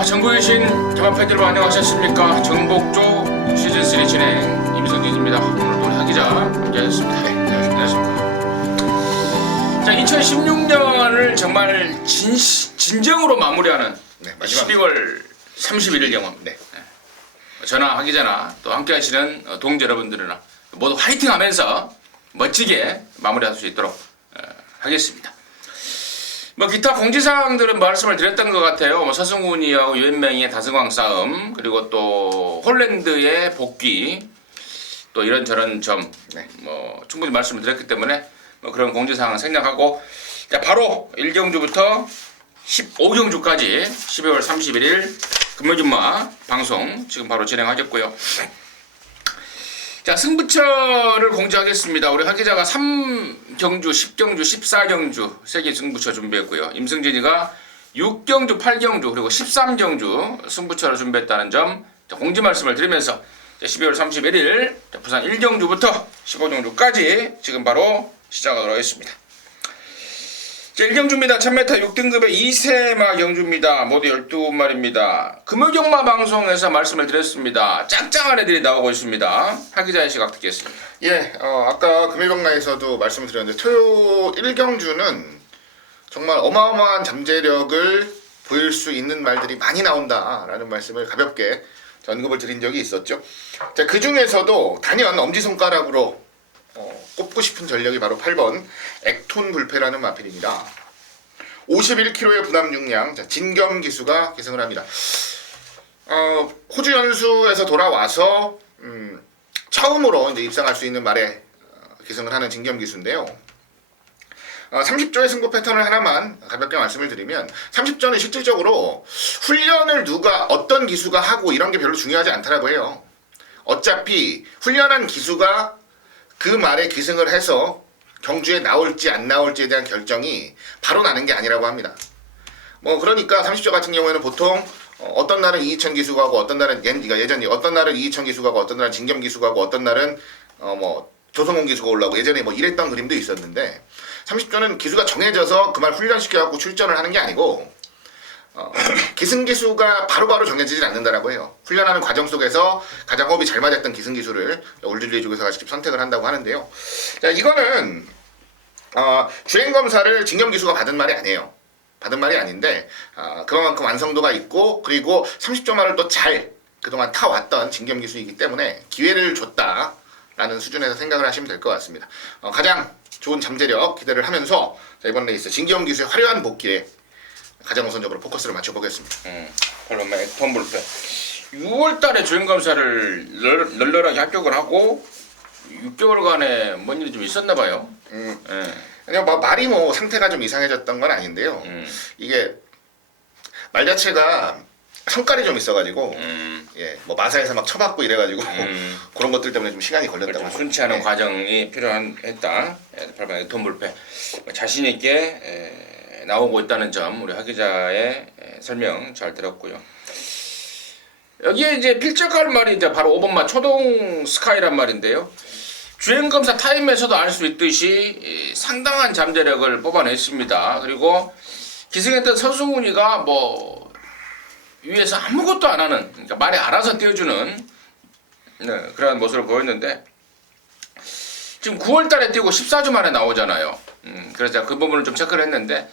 자, 전국에 계신 개발 팬들 여러분 안녕하셨습니까? 정복조 시즌3 진행 임성진입니다. 오늘도 우리 하기자 함께하셨습니다. 네, 안녕하십니까. 자, 2016년을 정말 진정으로 마무리하는 마지막 12월 31일 영화입니다. 저나 하기자나 또 함께하시는 동지 여러분들이나 모두 화이팅하면서 멋지게 마무리할 수 있도록 하겠습니다. 뭐 기타 공지사항들은 말씀을 드렸던 것 같아요. 뭐 서승훈이하고 유현명의 다승왕 싸움, 그리고 또 홀랜드의 복귀, 또 이런저런 점, 뭐 충분히 말씀을 드렸기 때문에 뭐 그런 공지사항은 생략하고, 자, 바로 1경주부터 15경주까지 12월 31일 금요일마 방송 지금 바로 진행하겠고요. 자, 승부처를 공지하겠습니다. 우리 하 기자가 3경주, 10경주, 14경주 3개 승부처 준비했고요. 임승진이가 6경주, 8경주, 그리고 13경주 승부처를 준비했다는 점 공지 말씀을 드리면서 12월 31일 부산 1경주부터 15경주까지 지금 바로 시작하도록 하겠습니다. 자, 1경주입니다. 1000m 6등급의 2세마 경주입니다. 모두 12마리입니다. 금요경마 방송에서 말씀을 드렸습니다. 짱짱한 애들이 나오고 있습니다. 하 기자의 시각 듣겠습니다. 예, 아까 금요병라에서도 말씀을 드렸는데 토요 1경주는 정말 어마어마한 잠재력을 보일 수 있는 말들이 많이 나온다라는 말씀을 가볍게 언급을 드린 적이 있었죠. 자, 그 중에서도 단연 엄지손가락으로 꼽고 싶은 전력이 바로 8번 액톤 불패라는 마필입니다. 51kg의 분함 중량, 진겸 기수가 기승을 합니다. 호주 연수에서 돌아와서 처음으로 이제 입상할 수 있는 말에 기승을 하는 진겸 기수인데요. 30조의 승부 패턴을 하나만 가볍게 말씀을 드리면 30조는 실질적으로 훈련을 누가 어떤 기수가 하고 이런 게 별로 중요하지 않다라고 해요. 어차피 훈련한 기수가 그 말에 기승을 해서 경주에 나올지 안 나올지에 대한 결정이 바로 나는 게 아니라고 합니다. 뭐 그러니까 30조 같은 경우에는 보통 어떤 날은 이희천 기수가 하고 어떤 날은 예전에 어떤 날은 이희천 기수가 하고 어떤 날은 진겸 기수가 하고 어떤 날은 뭐 조성훈 기수가 올라오고 예전에 뭐 이랬던 그림도 있었는데 30조는 기수가 정해져서 그 말 훈련시켜갖고 출전을 하는 게 아니고 기승기수가 바로바로 정해지지 않는다라고 해요. 훈련하는 과정 속에서 가장 호흡이 잘 맞았던 기승기수를 울줄리 쪽에서 직접 선택을 한다고 하는데요. 자, 이거는 주행검사를 진겸기수가 받은 말이 아니에요. 받은 말이 아닌데 그만큼 완성도가 있고 그리고 30조 말을 또 잘 그동안 타왔던 진겸기수이기 때문에 기회를 줬다라는 수준에서 생각을 하시면 될 것 같습니다. 가장 좋은 잠재력 기대를 하면서 자, 이번 레이스 진겸기수의 화려한 복귀에 가장 우선적으로 포커스를 맞춰보겠습니다. 그러면 액톤 불패 6월달에 주행검사를 널널하게 합격을 하고 6개월간에 뭔 일이 좀 있었나봐요. 아니요, 말이 뭐 상태가 좀 이상해졌던 건 아닌데요. 이게 말 자체가 성깔이 좀 있어가지고 예, 뭐 마사에서 막 쳐받고 이래가지고 그런 것들 때문에 좀 시간이 걸렸다고 합니다. 순치 않은 과정이 필요했다. 8번 액톤 불패 자신 있게 나오고 있다는 점 우리 하 기자의 설명 잘 들었고요. 여기에 이제 필적할 말이 이제 바로 5번마 초동 스카이란 말인데요. 주행검사 타임에서도 알 수 있듯이 상당한 잠재력을 뽑아냈습니다. 그리고 기승했던 서승훈이가 뭐 위에서 아무것도 안 하는, 그러니까 말에 알아서 띄워주는 그런 모습을 보였는데 지금 9월달에 뛰고 14주 만에 나오잖아요. 그래서 그 부분을 좀 체크를 했는데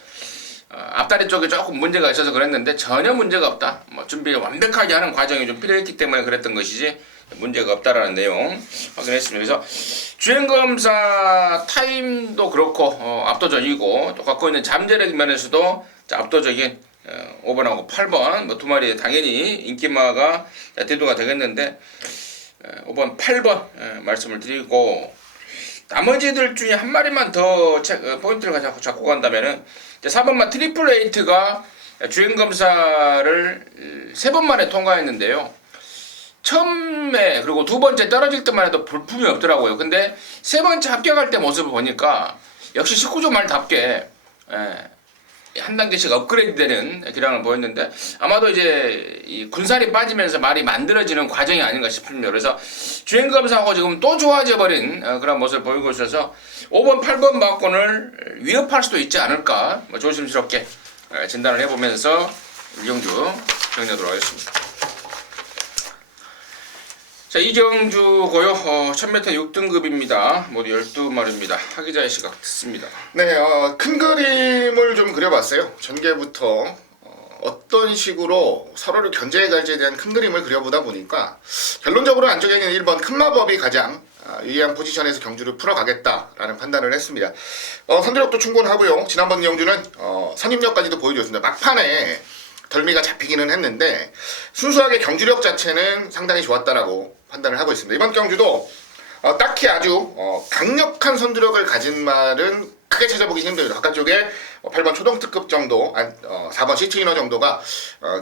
앞다리 쪽에 조금 문제가 있어서 그랬는데 전혀 문제가 없다. 뭐 준비를 완벽하게 하는 과정이 좀 필요했기 때문에 그랬던 것이지 문제가 없다라는 내용 확인했습니다. 그래서 주행검사 타임도 그렇고 압도적이고 또 갖고 있는 잠재력 면에서도 압도적인 5번하고 8번 뭐 두 마리 당연히 인기마가 대두가 되겠는데 5번, 8번 말씀을 드리고 나머지들 중에 한 마리만 더 포인트를 잡고 간다면은 4번마 트리플 에이트가 주행검사를 3번 만에 통과했는데요. 처음에 그리고 두 번째 떨어질 때만 해도 볼품이 없더라고요. 근데 세 번째 합격할 때 모습을 보니까 역시 19조 말답게 한 단계씩 업그레이드되는 기량을 보였는데 아마도 이제 이 군살이 빠지면서 말이 만들어지는 과정이 아닌가 싶습니다. 그래서 주행검사하고 지금 또 좋아져 버린 그런 모습을 보이고 있어서 5번, 8번 막권을 위협할 수도 있지 않을까 조심스럽게 진단을 해보면서 이경주 정리하도록 하겠습니다. 자, 이경주고요. 1000m 6등급입니다. 모두 12마리입니다. 하기자의 시각 듣습니다. 네, 큰 그림을 좀 그려봤어요. 전개부터 어떤 식으로 서로를 견제해 갈지에 대한 큰 그림을 그려보다 보니까 결론적으로 안쪽에 있는 1번 큰마법이 가장 유리한 포지션에서 경주를 풀어가겠다라는 판단을 했습니다. 선제력도 충분하고요. 지난번 경주는 선입력까지도 보여줬습니다. 막판에 덜미가 잡히기는 했는데 순수하게 경주력 자체는 상당히 좋았다라고 판단을 하고 있습니다. 이번 경주도 딱히 아주 강력한 선두력을 가진 말은 크게 찾아보기 힘들어요. 바깥쪽에 8번 초동특급 정도, 4번 시트위너 정도가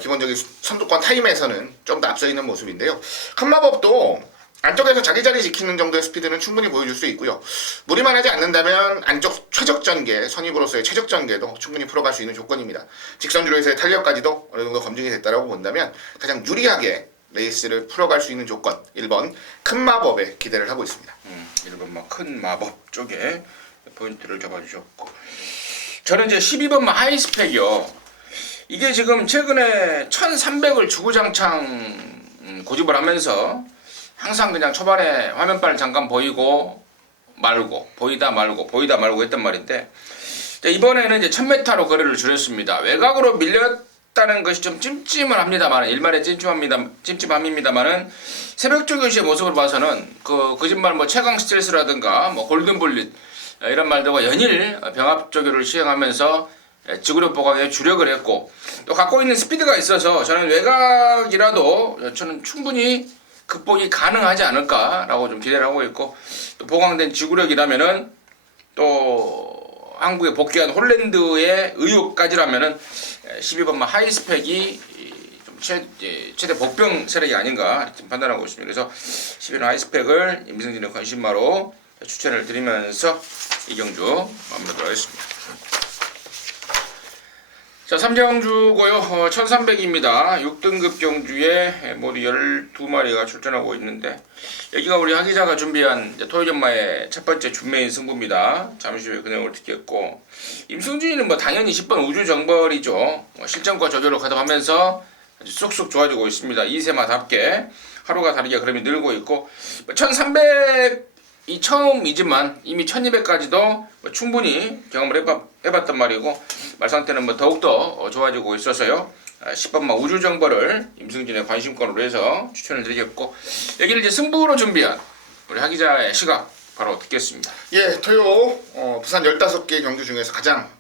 기본적인 선두권 타임에서는 좀 더 앞서 있는 모습인데요. 큰마법도 안쪽에서 자기 자리 지키는 정도의 스피드는 충분히 보여줄 수 있고요. 무리만 하지 않는다면 안쪽 최적전개, 선입으로서의 최적전개도 충분히 풀어갈 수 있는 조건입니다. 직선주로에서의 탄력까지도 어느 정도 검증이 됐다고 본다면 가장 유리하게 레이스를 풀어갈 수 있는 조건 1번 큰마법에 기대를 하고 있습니다. 1번 큰마법 쪽에 포인트를 잡아주셨고, 저는 이제 12번 하이스펙이요. 이게 지금 최근에 1300을 주구장창 고집을 하면서 항상 그냥 초반에 화면빨 잠깐 보이고 말고 보이다 말고 했단 말인데, 이번에는 이제 1000m로 거리를 줄였습니다. 외곽으로 밀렸다는 것이 좀 찜찜은 합니다만, 일말에 찜찜함입니다만은 새벽 조교시의 모습을 봐서는 거짓말 최강 스트레스라든가 골든블릿 이런 말들과 연일 병합 조교를 시행하면서 지구력 보강에 주력을 했고, 또 갖고 있는 스피드가 있어서 저는 외곽이라도 저는 충분히 극복이 가능하지 않을까라고 좀 기대를 하고 있고, 또 보강된 지구력이라면은 또 한국에 복귀한 홀랜드의 의욕까지라면은 12번 하이스펙이 좀 최대 복병 세력이 아닌가 지금 판단하고 있습니다. 그래서 12번 하이스펙을 임승진의 관심마로 추천을 드리면서 이경주 마무리하도록 하겠습니다. 자, 3경주고요. 1300입니다. 6등급 경주에 모두 12마리가 출전하고 있는데, 여기가 우리 하기자가 준비한 토요전마의 첫 번째 준메인 승부입니다. 잠시 후에 그 내용을 듣겠고, 임승준이는 당연히 10번 우주정벌이죠. 실전과 저조를 가담하면서 아주 쏙쏙 좋아지고 있습니다. 2세마답게 하루가 다르게 그림이 늘고 있고, 1300이 처음이지만 이미 1200까지도 충분히 경험을 해봤단 말이고, 말 상태는 더욱더 좋아지고 있어서요. 10번마 우주정벌을 임승진의 관심권으로 해서 추천을 드리겠고, 여기를 이제 승부로 준비한 우리 하기자의 시각 바로 듣겠습니다. 예, 토요 부산 15개 경주 중에서 가장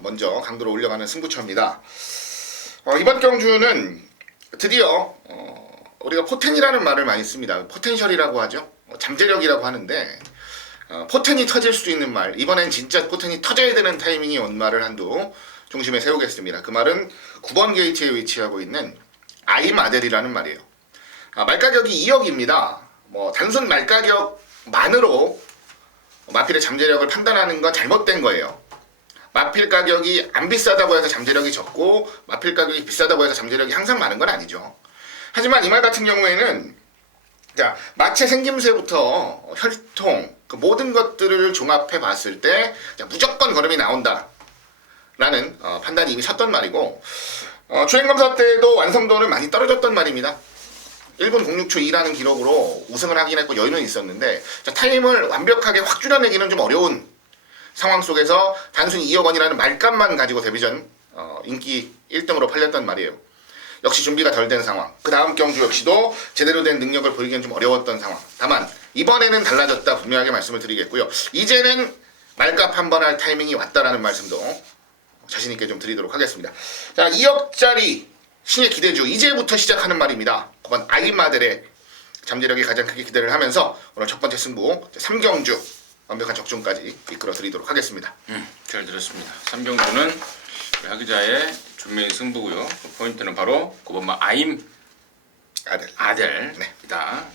먼저 강도를 올려가는 승부처입니다. 이번 경주는 드디어 우리가 포텐이라는 말을 많이 씁니다. 포텐셜이라고 하죠. 잠재력이라고 하는데, 포텐이 터질 수 있는 말, 이번엔 진짜 포텐이 터져야 되는 타이밍이 온 말을 한두 중심에 세우겠습니다. 그 말은 9번 게이트에 위치하고 있는 아임아델이라는 말이에요. 말가격이 2억입니다. 단순 말가격만으로 마필의 잠재력을 판단하는 건 잘못된 거예요. 마필 가격이 안 비싸다고 해서 잠재력이 적고, 마필 가격이 비싸다고 해서 잠재력이 항상 많은 건 아니죠. 하지만 이 말 같은 경우에는 마체 생김새부터 혈통, 그 모든 것들을 종합해 봤을 때 무조건 걸음이 나온다 라는 판단이 이미 섰던 말이고, 주행검사 때도 완성도는 많이 떨어졌던 말입니다. 1분 06초 2라는 기록으로 우승을 하긴 했고 여유는 있었는데, 타임을 완벽하게 확 줄여내기는 좀 어려운 상황 속에서 단순히 2억 원이라는 말값만 가지고 데뷔전 인기 1등으로 팔렸단 말이에요. 역시 준비가 덜 된 상황. 그 다음 경주 역시도 제대로 된 능력을 보이기는 좀 어려웠던 상황. 다만 이번에는 달라졌다 분명하게 말씀을 드리겠고요. 이제는 말값 한 번 할 타이밍이 왔다라는 말씀도 자신있게 좀 드리도록 하겠습니다. 자, 2억짜리 신의 기대주, 이제부터 시작하는 말입니다. 9번 아임아델의 잠재력이 가장 크게 기대를 하면서 오늘 첫 번째 승부 3경주 완벽한 적중까지 이끌어 드리도록 하겠습니다. 잘 들었습니다. 3경주는 하기자의 준메인 승부고요. 포인트는 바로 9번마 아임아델이다. 네.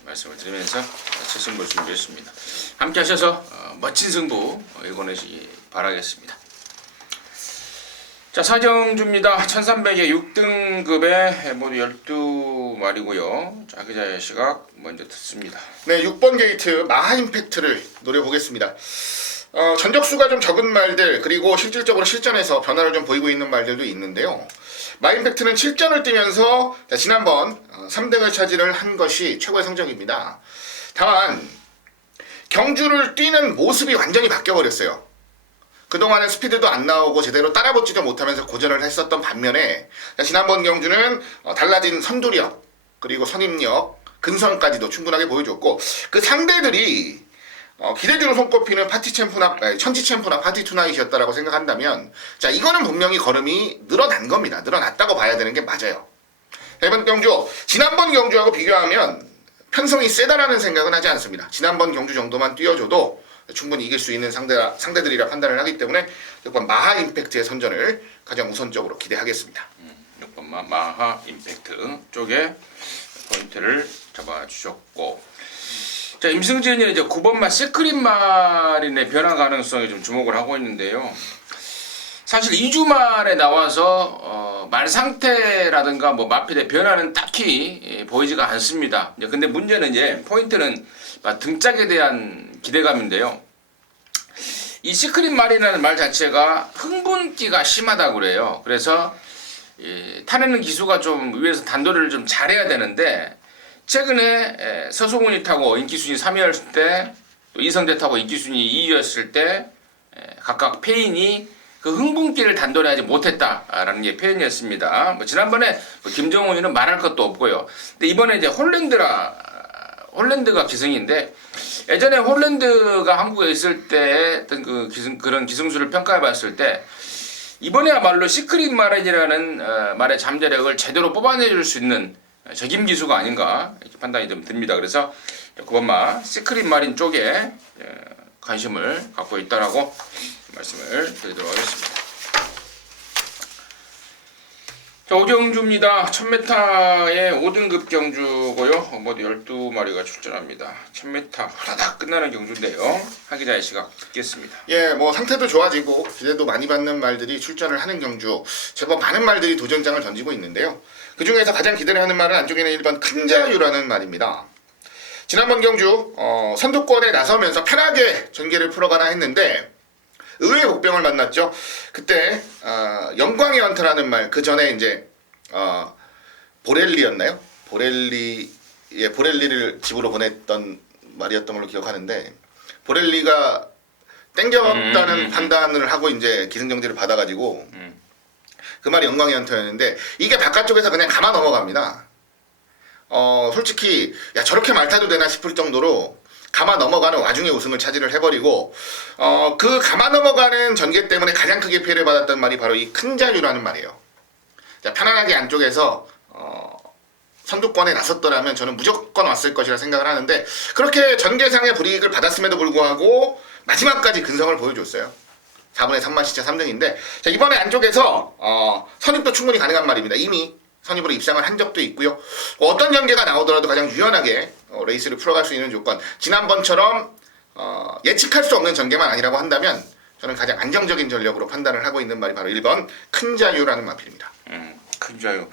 말씀을 드리면서 첫 승부를 준비했습니다. 함께 하셔서 멋진 승부 일궈내시기 바라겠습니다. 자, 4경주입니다. 1300의 6등급에 모두 12마리고요. 자, 하기자의 시각 먼저 듣습니다. 네, 6번 게이트 마하 임팩트를 노려보겠습니다. 전적수가 좀 적은 말들 그리고 실질적으로 실전에서 변화를 좀 보이고 있는 말들도 있는데요. 마인팩트는 7전을 뛰면서 지난번 3등을 차지를 한 것이 최고의 성적입니다. 다만 경주를 뛰는 모습이 완전히 바뀌어버렸어요. 그동안은 스피드도 안 나오고 제대로 따라붙지도 못하면서 고전을 했었던 반면에 지난번 경주는 달라진 선두력 그리고 선임력 근성까지도 충분하게 보여줬고 그 상대들이 기대주로 손꼽히는 천지 챔프나 파티 투나잇이었다라고 생각한다면 자 이거는 분명히 걸음이 늘어난 겁니다. 늘어났다고 봐야 되는 게 맞아요. 이번 경주 지난번 경주하고 비교하면 편성이 세다라는 생각은 하지 않습니다. 지난번 경주 정도만 뛰어줘도 충분히 이길 수 있는 상대들이라 판단을 하기 때문에 6번 마하 임팩트의 선전을 가장 우선적으로 기대하겠습니다. 6번 마하 임팩트 쪽에 포인트를 잡아주셨고, 자 임승진이 이제 9번마 시크릿 마린의 변화 가능성에 좀 주목을 하고 있는데요. 사실 2주 만에 나와서 말 상태라든가 뭐 마필의 변화는 딱히 보이지가 않습니다. 근데 문제는 이제 포인트는 등짝에 대한 기대감인데요. 이 시크릿 말이라는 말 자체가 흥분기가 심하다고 그래요. 그래서 타내는 기수가 좀 위에서 단도리를 좀 잘해야 되는데 최근에 서소문이 타고 인기순위 3위였을 때 또 이성재 타고 인기순위 2위였을 때 각각 페인이 그 흥분기를 단도리하지 못했다라는 게 표현이었습니다. 뭐 지난번에 김정훈이는 말할 것도 없고요. 근데 이번에 이제 홀랜드가 기승인데 예전에 홀랜드가 한국에 있을 때 어떤 그런 기승수를 평가해 봤을 때 이번에야말로 시크릿 마린이라는 말의 잠재력을 제대로 뽑아내줄 수 있는 적임 기수가 아닌가 이렇게 판단이 좀 듭니다. 그래서 9번마 시크릿 마린 쪽에 관심을 갖고 있다라고 말씀을 드리도록 하겠습니다. 자, 오경주입니다. 1000m의 5등급 경주고요. 모두 12마리가 출전합니다. 1000m 후다닥 끝나는 경주인데요. 하기자의 시각 듣겠습니다. 예, 뭐 상태도 좋아지고 기대도 많이 받는 말들이 출전을 하는 경주 제법 많은 말들이 도전장을 던지고 있는데요. 그 중에서 가장 기대를 하는 말은 안쪽에는 1번 큰자유라는 말입니다. 지난번 경주 선두권에 나서면서 편하게 전개를 풀어가나 했는데 의외의 복병을 만났죠. 그때 영광의 헌터라는 말, 그 전에 이제 보렐리였나요? 보렐리를 집으로 보냈던 말이었던 걸로 기억하는데 보렐리가 땡겼다는 판단을 하고 이제 기승전결을 받아가지고 그 말이 영광의 헌터였는데 이게 바깥쪽에서 그냥 감아 넘어갑니다. 솔직히 야 저렇게 말 타도 되나 싶을 정도로 감아 넘어가는 와중에 우승을 차지를 해버리고 그 감아 넘어가는 전개 때문에 가장 크게 피해를 받았던 말이 바로 이 큰자유라는 말이에요. 자, 편안하게 안쪽에서 선두권에 나섰더라면 저는 무조건 왔을 것이라 생각을 하는데 그렇게 전개상의 불이익을 받았음에도 불구하고 마지막까지 근성을 보여줬어요. 4분의 3만 시차 3등인데 자, 이번에 안쪽에서 선입도 충분히 가능한 말입니다. 이미 선입으로 입상을 한 적도 있고요. 어떤 전개가 나오더라도 가장 유연하게 레이스를 풀어갈 수 있는 조건 지난번처럼 예측할 수 없는 전개만 아니라고 한다면 저는 가장 안정적인 전력으로 판단을 하고 있는 말이 바로 1번 큰자유라는 마필입니다. 큰자유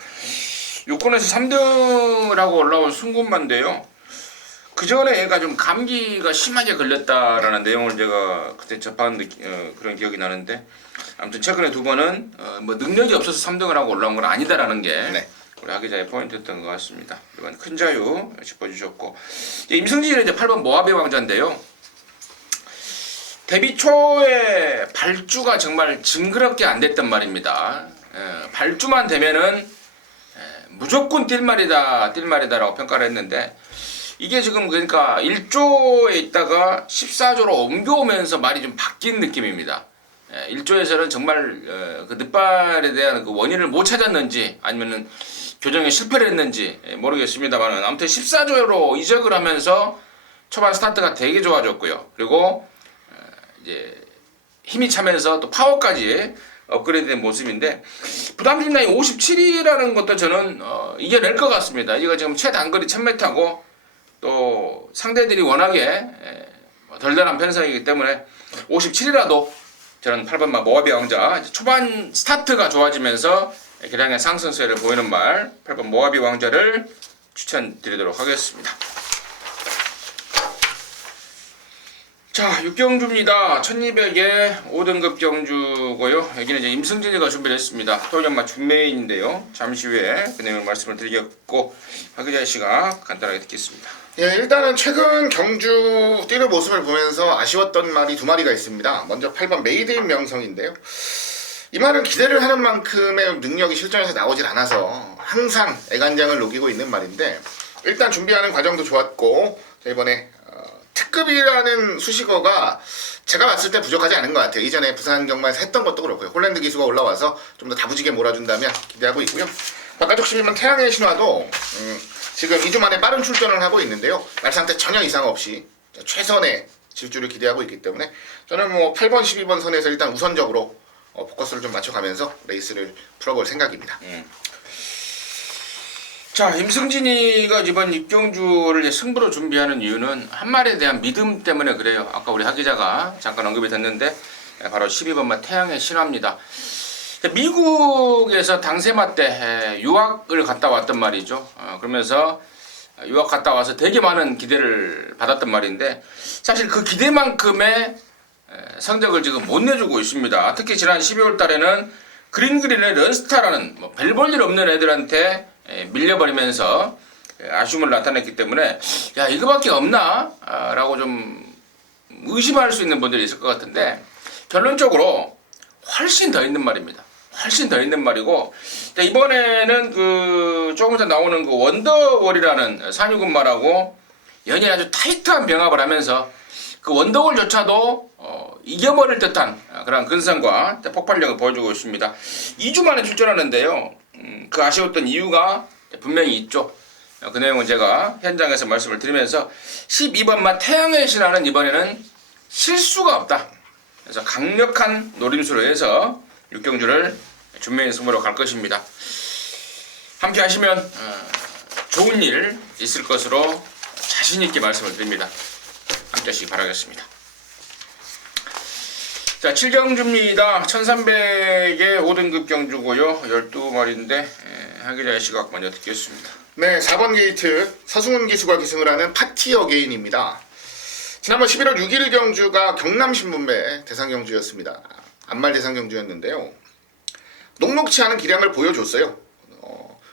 요건에서 3등을 하고 올라온 순군만인데요. 그 전에 얘가 좀 감기가 심하게 걸렸다라는 내용을 제가 그때 접한 그런 기억이 나는데 아무튼 최근에 두 번은 뭐 능력이 없어서 3등을 하고 올라온 건 아니다라는 게 우리 하기자의 포인트였던 것 같습니다. 이번 큰자유 짚어주셨고 임승진은 이제 8번 모하베 왕자인데요. 데뷔 초에 발주가 정말 징그럽게 안 됐단 말입니다. 발주만 되면은 무조건 뛸말이다라고 평가를 했는데 이게 지금 그러니까 1조에 있다가 14조로 옮겨오면서 말이 좀 바뀐 느낌입니다. 1조에서는 정말 그 늑발에 대한 그 원인을 못 찾았는지 아니면은 교정에 실패를 했는지 모르겠습니다만 아무튼 14조로 이적을 하면서 초반 스타트가 되게 좋아졌고요. 그리고 이제 힘이 차면서 또 파워까지 업그레이드된 모습인데 부담심 라인 57이라는 것도 저는 이겨낼 것 같습니다. 이거 지금 최단거리 1000m고 또 상대들이 워낙에 덜덜한 편성이기 때문에 57이라도 저는 8번마 모하베 왕자 초반 스타트가 좋아지면서 계량의 상승세를 보이는 말 8번 모하베 왕자를 추천드리도록 하겠습니다. 자, 6경주입니다. 1200에 5등급 경주고요. 여기는 이제 임승진이가 준비를 했습니다. 토연마 준메인인데요. 잠시 후에 그 내용을 말씀을 드리겠고 박의자 씨가 간단하게 듣겠습니다. 예, 일단은 최근 경주 뛰는 모습을 보면서 아쉬웠던 말이 두 마리가 있습니다. 먼저 8번 메이드인 명성인데요. 이 말은 기대를 하는 만큼의 능력이 실전에서 나오질 않아서 항상 애간장을 녹이고 있는 말인데, 일단 준비하는 과정도 좋았고 이번에 특급이라는 수식어가 제가 봤을 때 부족하지 않은 것 같아요. 이전에 부산 경마에서 했던 것도 그렇고요. 홀랜드 기수가 올라와서 좀 더 다부지게 몰아준다면 기대하고 있고요. 바깥쪽 11번 태양의 신화도 지금 2주 만에 빠른 출전을 하고 있는데요. 날 상태 전혀 이상 없이 최선의 질주를 기대하고 있기 때문에 저는 뭐 8번, 12번 선에서 일단 우선적으로 포커스를 좀 맞춰가면서 레이스를 풀어볼 생각입니다. 자, 임승진이가 이번 입경주를 승부로 준비하는 이유는 한 말에 대한 믿음 때문에 그래요. 아까 우리 하 기자가 잠깐 언급이 됐는데 바로 12번만 태양의 신화입니다. 미국에서 당세마 때 유학을 갔다 왔단 말이죠. 그러면서 유학 갔다 와서 되게 많은 기대를 받았단 말인데 사실 그 기대만큼의 성적을 지금 못 내주고 있습니다. 특히 지난 12월 달에는 그린그린의 런스타라는 별 볼 일 없는 애들한테 밀려버리면서 아쉬움을 나타냈기 때문에 야 이거밖에 없나? 라고 좀 의심할 수 있는 분들이 있을 것 같은데 결론적으로 훨씬 더 있는 말입니다. 훨씬 더 있는 말이고 이번에는 그 조금 전에 나오는 그 원더월이라는 산유군말하고 연이 아주 타이트한 병합을 하면서 그 원더월조차도 이겨버릴 듯한 그런 근성과 폭발력을 보여주고 있습니다. 2주 만에 출전하는데요. 그 아쉬웠던 이유가 분명히 있죠. 그 내용은 제가 현장에서 말씀을 드리면서 12번만 태양의 신화는 이번에는 실수가 없다. 그래서 강력한 노림수로 해서 6경주를 준메인 승부로 갈 것입니다. 함께 하시면 좋은 일 있을 것으로 자신 있게 말씀을 드립니다. 함께 하시기 바라겠습니다. 자, 7경주입니다. 1300의 5등급 경주고요. 12마리인데 하기자의 시각 먼저 듣겠습니다. 네, 4번 게이트 서승훈 기수가 기승을 하는 파티 어게인입니다. 지난번 11월 6일 경주가 경남신문배 대상경주였습니다. 안말 대상경주였는데요. 녹록치 않은 기량을 보여줬어요.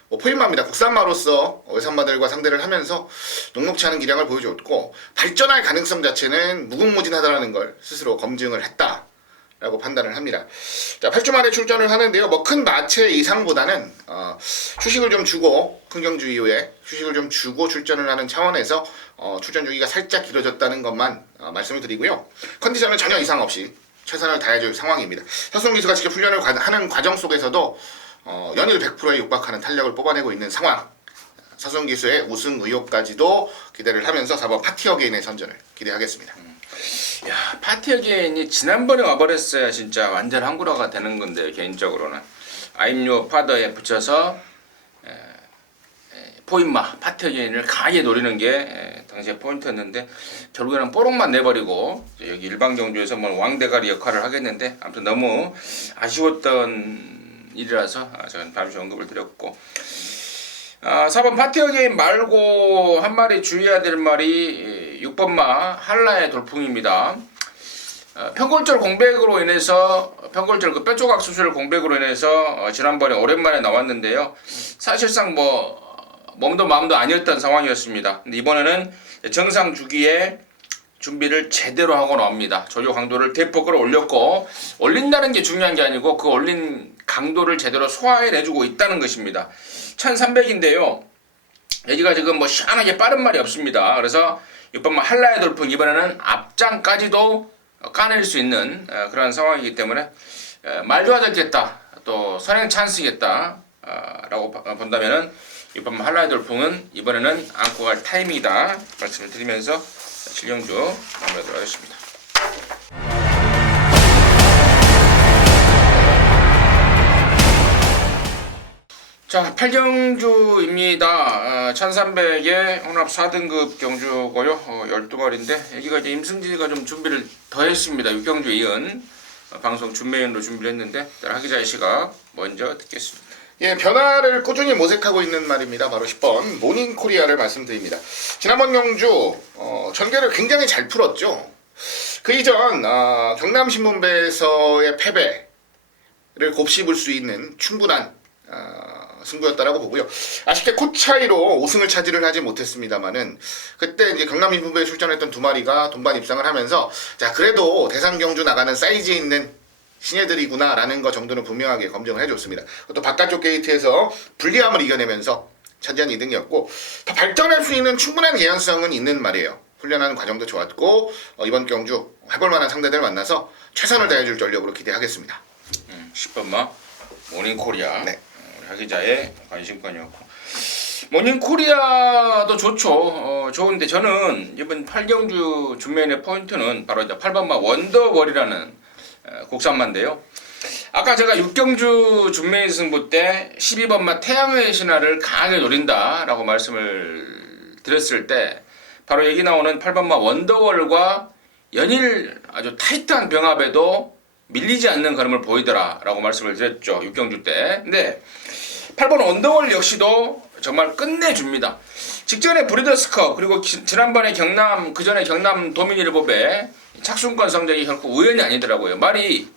포인마입니다. 국산마로서 외산마들과 상대를 하면서 녹록치 않은 기량을 보여줬고 발전할 가능성 자체는 무궁무진하다는 걸 스스로 검증을 했다라고 판단을 합니다. 자, 8주 만에 출전을 하는데요. 뭐 큰 마체 이상보다는 휴식을 좀 주고 큰 경주 이후에 휴식을 좀 주고 출전을 하는 차원에서 출전 주기가 살짝 길어졌다는 것만 말씀을 드리고요. 컨디션은 전혀 이상 없이 최선을 다해줄 상황입니다. 서승훈 기수가 직접 훈련을 하는 과정 속에서도 연일 100%에 육박하는 탄력을 뽑아내고 있는 상황. 서승훈 기수의 우승 의혹까지도 기대를 하면서 4번 파티 어게인의 선전을 기대하겠습니다. 야, 파티 어게인이 지난번에 와버렸어야 진짜 완전 한구라가 되는 건데 개인적으로는 I'm your father에 붙여서 포인마 파티 어게인을 강하게 노리는 게 당시에 포인트였는데 결국에는 뽀록만 내버리고 여기 일반 경주에서 뭐 왕대가리 역할을 하겠는데 아무튼 너무 아쉬웠던 일이라서 저는 잠시 언급을 드렸고 4번 파티 어게인 말고 한 마리 주의해야 될 말이 6번마 한라의 돌풍입니다. 편골절 공백으로 인해서 편골절 그 뼈조각 수술 공백으로 인해서 지난번에 오랜만에 나왔는데요. 사실상 뭐 몸도 마음도 아니었던 상황이었습니다. 근데 이번에는 정상 주기에 준비를 제대로 하고 나옵니다. 조교 강도를 대폭 끌어올렸고 올린다는 게 중요한 게 아니고 그 올린 강도를 제대로 소화해내주고 있다는 것입니다. 1300인데요. 여기가 지금 뭐 시원하게 빠른 말이 없습니다. 그래서 6번만 한라의 돌풍 이번에는 앞장까지도 까낼 수 있는 그런 상황이기 때문에 말 좋아졌겠다. 또 선행 찬스겠다. 라고 본다면은 6번만 한라의 돌풍은 이번에는 안고 갈 타이밍이다. 말씀을 드리면서 7경주 마무리하도록 하겠습니다. 자, 8경주입니다. 1300에 혼합 4등급 경주고요. 12마리인데 여기가 이제 임승진이가 좀 준비를 더 했습니다. 6경주 이은 방송 준메인으로 준비를 했는데 하기자의 시각 먼저 듣겠습니다. 예, 변화를 꾸준히 모색하고 있는 말입니다. 바로 10번 모닝코리아를 말씀드립니다. 지난번 경주 전개를 굉장히 잘 풀었죠. 그 이전 경남신문배에서의 패배를 곱씹을 수 있는 충분한 승부였다라고 보고요. 아쉽게 코 차이로 5승을 차지를 하지 못했습니다만은 그때 이제 경남신문배에 출전했던 두 마리가 동반 입상을 하면서 자 그래도 대상 경주 나가는 사이즈에 있는 신예들이구나라는 것 정도는 분명하게 검증을 해줬습니다. 또 바깥쪽 게이트에서 불리함을 이겨내면서 차지한 2등이었고 더 발전할 수 있는 충분한 개연성은 있는 말이에요. 훈련하는 과정도 좋았고 이번 경주 해볼 만한 상대들을 만나서 최선을 다해줄 전력으로 기대하겠습니다. 10번마 모닝코리아 네. 우리 하기자의 관심권이었고 모닝코리아도 좋죠. 좋은데 저는 이번 8경주 준매인의 포인트는 바로 이제 8번마 원더월이라는 국산마인데요. 아까 제가 6경주 준매인 승부 때 12번마 태양의 신화를 강하게 노린다라고 말씀을 드렸을 때 바로 여기 나오는 8번마 원더월과 연일 아주 타이트한 병합에도 밀리지 않는 걸음을 보이더라라고 말씀을 드렸죠. 6경주 때. 근데 8번 원더월 역시도 정말 끝내줍니다. 직전에 브리더스컵 그리고 지난번에 그전에 경남 도민일보배 착순권 성적이 결코 우연이 아니더라고요. 말이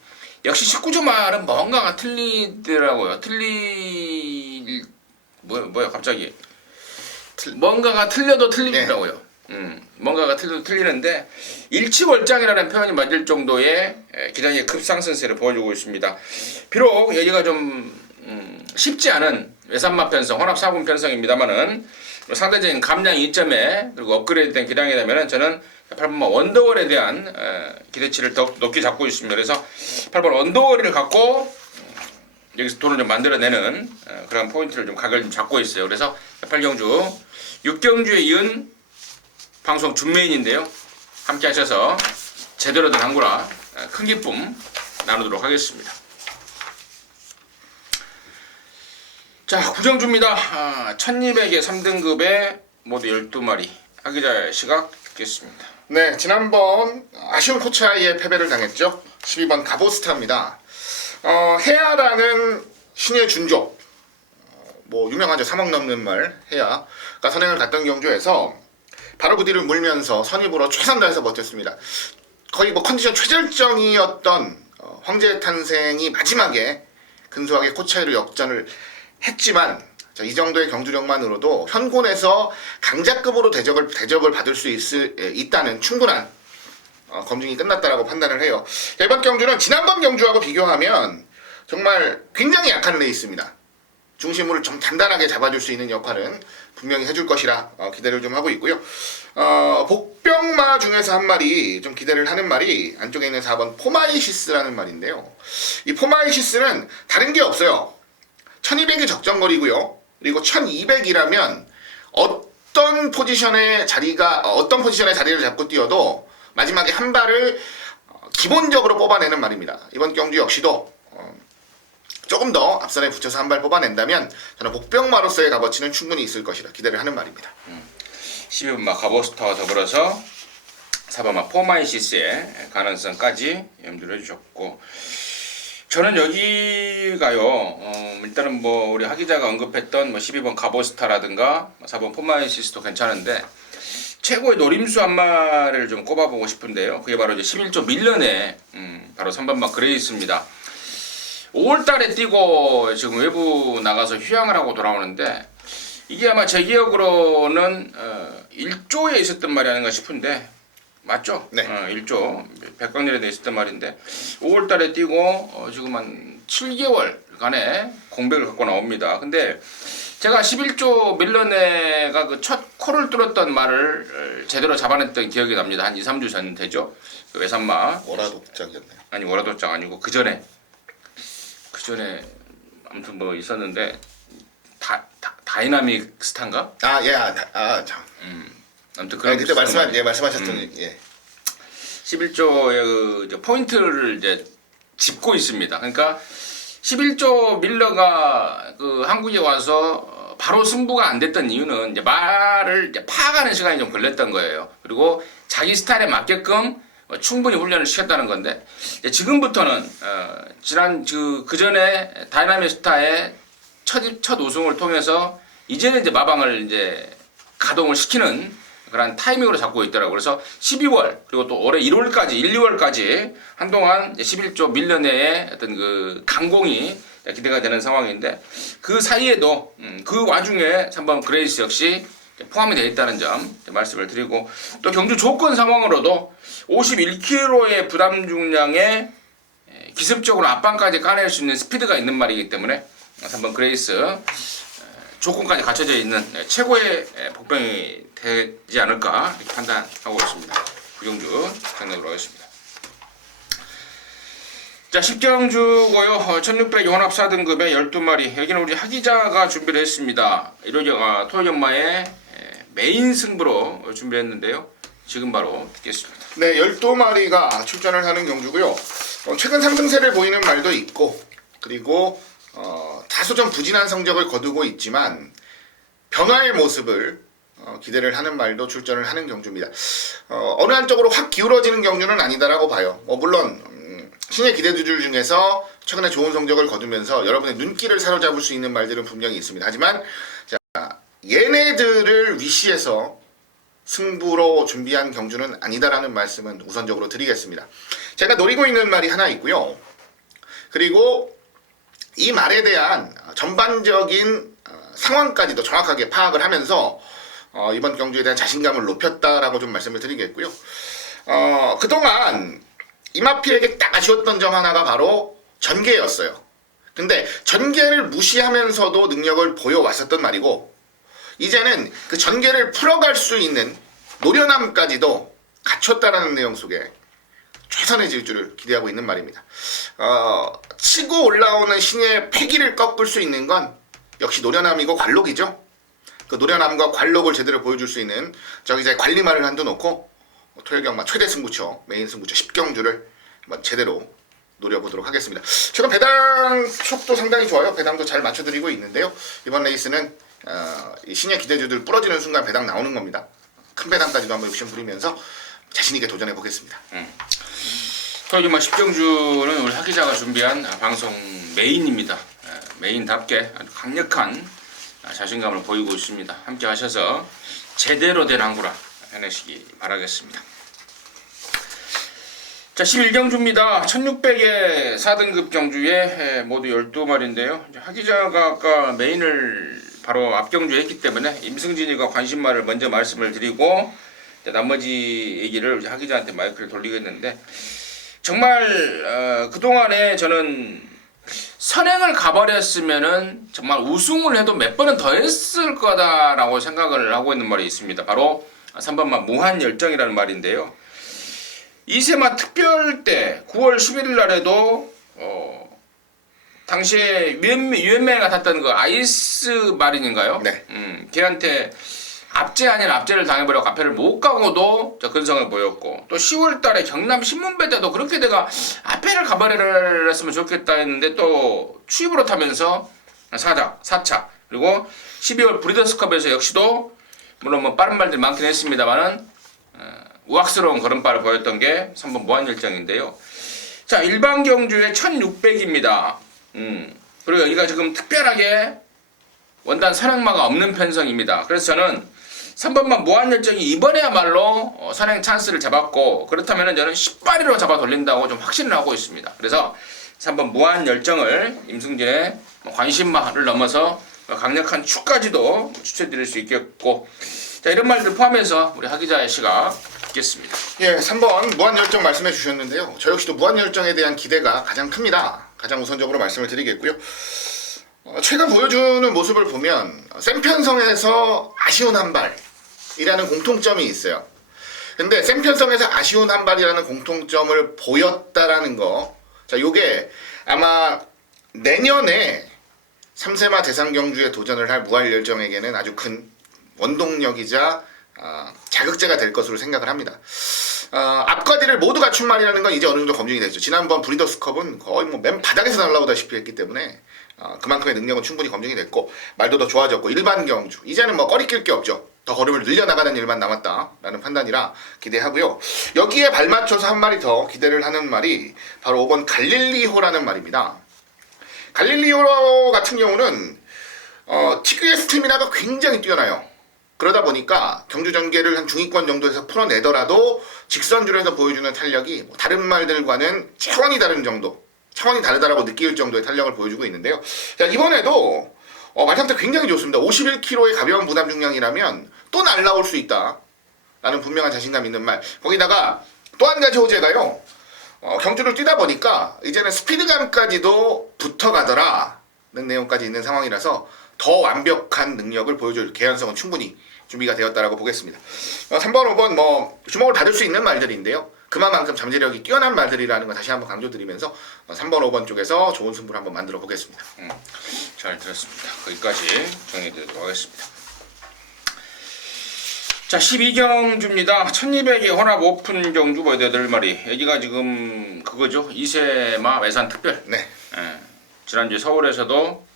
역시 19조 말은 뭔가가 틀리더라고요. 뭐야 갑자기 뭔가가 틀려도 틀리더라고요. 뭔가가 틀려도 틀리는데 일치월장이라는 표현이 맞을 정도의 기량의 급상승세를 보여주고 있습니다. 비록 여기가 좀 쉽지 않은 외산마 편성, 혼합 4분 편성입니다만은 상대적인 감량 2점에 그리고 업그레이드된 기량이라면은 저는 8번 원더월에 대한 기대치를 더 높게 잡고 있습니다. 그래서 8번 원더월을 갖고 여기서 돈을 좀 만들어내는 그런 포인트를 좀 각을 좀 잡고 있어요. 그래서 8경주 6경주에 이은 방송 준메인인데요. 함께 하셔서 제대로 된 항구라 큰 기쁨 나누도록 하겠습니다. 자, 구정주입니다. 1200에 3등급에 모두 12마리 하기자의 시각 듣겠습니다. 네, 지난번 아쉬운 코차이의 패배를 당했죠. 12번 가보스타입니다. 해야라는 신의 준족, 유명하죠. 3억 넘는 말 해야가 선행을 갔던 경주에서 바로 그 뒤를 물면서 선입으로 최선 다해서 버텼습니다. 거의 컨디션 최절정이었던 황제의 탄생이 마지막에 근소하게 코차이로 역전을 했지만 이 정도의 경주력만으로도 현곤에서 강자급으로 대접을 받을 수 있다는 충분한 검증이 끝났다라고 판단을 해요. 이번 경주는 지난번 경주하고 비교하면 정말 굉장히 약한 레이스입니다. 중심을 좀 단단하게 잡아줄 수 있는 역할은 분명히 해줄 것이라 기대를 좀 하고 있고요. 복병마 중에서 한 마리 좀 기대를 하는 말이 안쪽에 있는 4번 포마이시스라는 말인데요. 이 포마이시스는 다른 게 없어요. 1200이 적정거리고요. 그리고 1200이라면 어떤 포지션에 자리를 잡고 뛰어도 마지막에 한 발을 기본적으로 뽑아내는 말입니다. 이번 경주 역시도 조금 더 앞선에 붙여서 한 발 뽑아낸다면 저는 복병마로서의 값어치는 충분히 있을 것이라 기대를 하는 말입니다. 12번마 가보스타와 더불어서 4번마 포마이시스의 가능성까지 염두를 해주셨고 저는 여기가요. 일단은 우리 하기자가 언급했던 12번 가보스타라든가 4번 포마이시스도 괜찮은데 최고의 노림수 한 마리를 좀 꼽아보고 싶은데요. 그게 바로 이제 11조 밀런의 바로 3번마 그레이스입니다. 5월달에 뛰고 지금 외부 나가서 휴양을 하고 돌아오는데 이게 아마 제 기억으로는 1조에 있었던 말이 아닌가 싶은데 맞죠? 네. 1조 백광열에 있었던 말인데 5월달에 뛰고 지금 한 7개월간의 공백을 갖고 나옵니다. 근데 제가 11조 밀러네가 그 첫 코를 뚫었던 말을 제대로 잡아냈던 기억이 납니다. 한 2, 3주 전 되죠. 그 외산마. 월화독장이었나요? 아니 월화독장 아니고 그 전에 아무튼 있었는데 다이나믹 스타인가? 참. 아무튼 그런 그때 말씀하셨던 11조의 그 포인트를 이제 짚고 있습니다. 그러니까 11조 밀러가 그 한국에 와서 바로 승부가 안 됐던 이유는 이제 말을 이제 파악하는 시간이 좀 걸렸던 거예요. 그리고 자기 스타일에 맞게끔 충분히 훈련을 시켰다는 건데 지금부터는 지난 그 전에 다이나믹 스타의 첫 우승을 통해서 이제는 이제 마방을 이제 가동을 시키는 그런 타이밍으로 잡고 있더라고요. 그래서 12월 그리고 또 올해 1월까지 1, 2월까지 한동안 11조 밀려 내의 어떤 그 강공이 기대가 되는 상황인데 그 사이에도 그 와중에 3번 그레이스 역시 포함이 되어 있다는 점 말씀을 드리고 또 경주 조건 상황으로도 51kg의 부담 중량에 기습적으로 앞방까지 까낼 수 있는 스피드가 있는 말이기 때문에 3번 그레이스 조건까지 갖춰져 있는 최고의 복병이 되지 않을까 이렇게 판단하고 있습니다. 구경주 장난으로 하겠습니다. 자, 10경주고요. 1600 연합 4등급의 12마리. 여기는 우리 하기자가 준비를 했습니다. 토요일 연마의 메인 승부로 준비했는데요. 지금 바로 듣겠습니다. 네, 12마리가 출전을 하는 경주고요. 최근 상승세를 보이는 말도 있고 그리고 다소 좀 부진한 성적을 거두고 있지만 변화의 모습을 기대를 하는 말도 출전을 하는 경주입니다. 어느 한쪽으로 확 기울어지는 경주는 아니다라고 봐요. 물론 신의 기대주들 중에서 최근에 좋은 성적을 거두면서 여러분의 눈길을 사로잡을 수 있는 말들은 분명히 있습니다. 하지만 자, 얘네들을 위시해서 승부로 준비한 경주는 아니다라는 말씀은 우선적으로 드리겠습니다. 제가 노리고 있는 말이 하나 있고요. 그리고 이 말에 대한 전반적인 상황까지도 정확하게 파악을 하면서 이번 경주에 대한 자신감을 높였다라고 좀 말씀을 드리겠고요. 그동안 이마피에게 딱 아쉬웠던 점 하나가 바로 전개였어요. 근데 전개를 무시하면서도 능력을 보여왔었던 말이고 이제는 그 전개를 풀어갈 수 있는 노련함까지도 갖췄다라는 내용 속에 최선의 질주를 기대하고 있는 말입니다. 치고 올라오는 신의 패기를 꺾을 수 있는 건 역시 노련함이고 관록이죠. 그 노련함과 관록을 제대로 보여줄 수 있는 저기서 관리말을 한도 놓고 토요일 경마 최대 승부처 메인 승부처 10경주를 한번 제대로 노려보도록 하겠습니다. 최근 배당 속도 상당히 좋아요. 배당도 잘 맞춰드리고 있는데요. 이번 레이스는 이 신의 기대주들 부러지는 순간 배당 나오는 겁니다. 큰 배당까지도 한번 욕심 부리면서 자신있게 도전해 보겠습니다. 토요일 경마 10경주는 우리 하기자가 준비한 방송 메인입니다. 메인답게 아주 강력한 자신감을 보이고 있습니다. 함께 하셔서 제대로 된 항구라 해내시기 바라겠습니다. 자, 11경주입니다. 1600의 4등급 경주에 모두 12마리인데요. 하기자가 아까 메인을 바로 앞경주 했기 때문에 임승진이가 관심말을 먼저 말씀을 드리고 나머지 얘기를 하기자한테 마이크를 돌리겠는데 정말 그동안에 저는 선행을 가버렸으면은 정말 우승을 해도 몇 번은 더 했을 거다라고 생각을 하고 있는 말이 있습니다. 바로 3번만 무한열정이라는 말인데요. 이세마 특별 때 9월 11일 날에도 당시에 유엔매가 탔던 그 아이스 마린인가요? 네. 걔한테 압제 아닌 압제를 당해버려 앞에를 못 가고도 근성을 보였고 또 10월 달에 경남 신문배 때도 그렇게 내가 앞에를 가버려를 했으면 좋겠다 했는데 또 추입으로 타면서 4차 그리고 12월 브리더스컵에서 역시도 물론 뭐 빠른 말들이 많긴 했습니다만은 우악스러운 걸음발을 보였던 게 3번 무한열정인데요. 자, 일반 경주에 1600입니다. 그리고 여기가 지금 특별하게 원단 선행마가 없는 편성입니다. 그래서 저는 3번만 무한열정이 이번에야말로 선행 찬스를 잡았고 그렇다면 저는 10발이로 잡아 돌린다고 좀 확신을 하고 있습니다. 그래서 3번 무한열정을 임승진의 관심마를 넘어서 강력한 축까지도 추천드릴 수 있겠고 자, 이런 말들 포함해서 우리 하기자의 시각 듣겠습니다. 예, 3번 무한열정 말씀해 주셨는데요. 저 역시도 무한열정에 대한 기대가 가장 큽니다. 가장 우선적으로 말씀을 드리겠고요. 최근 보여주는 모습을 보면 센편성에서 아쉬운 한 발이라는 공통점이 있어요. 근데 센편성에서 아쉬운 한 발이라는 공통점을 보였다라는 거, 자, 요게 아마 내년에 3세마 대상경주에 도전을 할 무한열정에게는 아주 큰 원동력이자 자극제가 될 것으로 생각을 합니다. 앞과뒤를 모두 갖춘 말이라는 건 이제 어느 정도 검증이 됐죠. 지난번 브리더스컵은 거의 뭐 맨 바닥에서 날라오다시피 했기 때문에 그만큼의 능력은 충분히 검증이 됐고 말도 더 좋아졌고 일반 경주 이제는 뭐 꺼리낄 게 없죠. 더 걸음을 늘려나가는 일만 남았다라는 판단이라 기대하고요. 여기에 발맞춰서 한 마리 더 기대를 하는 말이 바로 5번 갈릴리호라는 말입니다. 갈릴리호 같은 경우는 특유의 스태미나가 굉장히 뛰어나요. 그러다 보니까 경주 전개를 한 중위권 정도에서 풀어내더라도 직선줄에서 보여주는 탄력이 뭐 다른 말들과는 차원이 다른 정도, 차원이 다르다라고 느낄 정도의 탄력을 보여주고 있는데요. 자, 이번에도 말상태 굉장히 좋습니다. 51kg의 가벼운 부담 중량이라면 또 날라올 수 있다 라는 분명한 자신감 있는 말. 거기다가 또 한 가지 호재가요, 경주를 뛰다 보니까 이제는 스피드감까지도 붙어가더라 는 내용까지 있는 상황이라서 더 완벽한 능력을 보여줄 개연성은 충분히 준비가 되었다라고 보겠습니다. 3번, 5번 뭐 주목을 받을 수 있는 말들인데요. 그만큼 잠재력이 뛰어난 말들이라는 걸 다시 한번 강조드리면서 3번, 5번 쪽에서 좋은 승부를 한번 만들어 보겠습니다. 잘 들었습니다. 거기까지 정리드리도록 하겠습니다. 자, 12경주입니다. 1200의 혼합 오픈 경주 뭐 8마리. 여기가 지금 그거죠. 이세마 외산 특별. 네. 지난주 서울에서도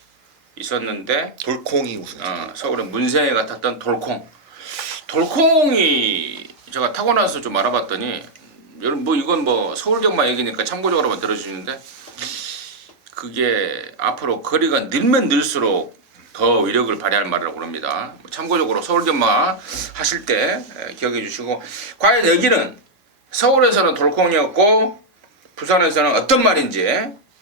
있었는데 돌콩이 우승. 서울에 문세가 탔던 돌콩. 돌콩이 제가 타고 나서 좀 알아봤더니 여러분 뭐 이건 뭐 서울경마 얘기니까 참고적으로만 들어주시는데 그게 앞으로 거리가 늘면 늘수록 더 위력을 발휘할 말이라고 합니다. 참고적으로 서울경마 하실 때 기억해 주시고, 과연 여기는 서울에서는 돌콩이었고 부산에서는 어떤 말인지,